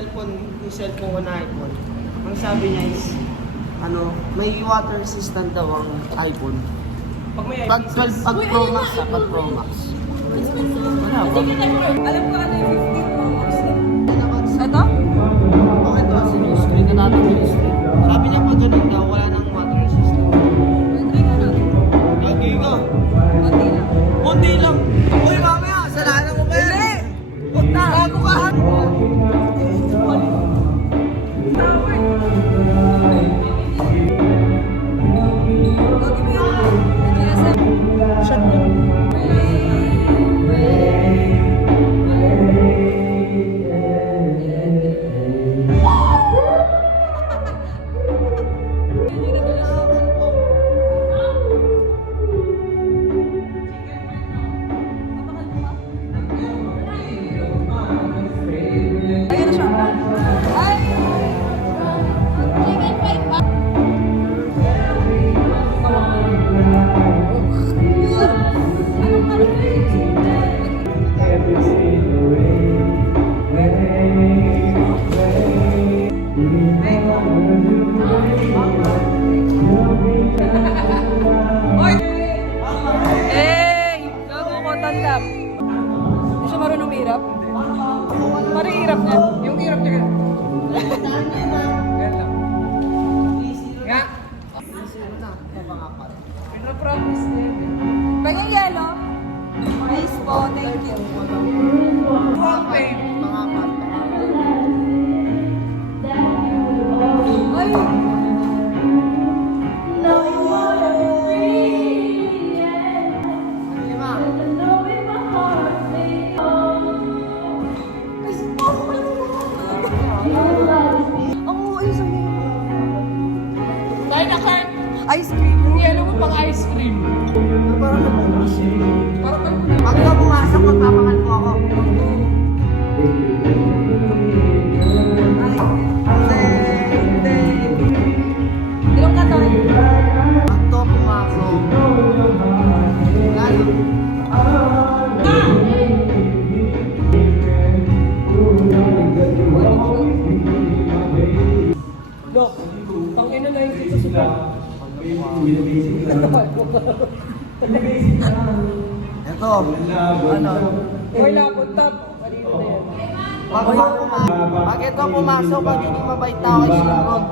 cellphone ko na iPhone. Ang sabi niya is, may water resistant daw ang iPhone. Pag Pro Max pag Pro Max. Wala ba? Alam ko ano yung 15 Pro Max. Ito? Okay to, sa new screen, natatang new screen. Sabi niya pag ganun daw, wala nang water resistant. Try ka natin. Lagi ka. Konti lang. Konti lang. Uy, mamaya, salanan mo ba yan? Hindi! Huwag na! Gago ka! Shut up. Ayun na siya. Ay! Chicken fight pa. Hey! Gago ko, tandap. Hindi siya marunong mahirap? Parang hirap niya. Yung hirap niya ganun. Ganun lang. Nga. Pinapromise din. Paging yellow. Please po, thank you. Okay. Ay! Ice cream. Hindi alam mo pang ice cream. Parang nabukas. Parang Pag ka pumasok, magpapakan mo ako. Ilong ka to. Pag to pumasok, lalo. Dok, tangina na yung dito sa Ito, ano? Wala po top. Kanino na yan? Pag ito pumasok, magiging mabait tao kay Shinron.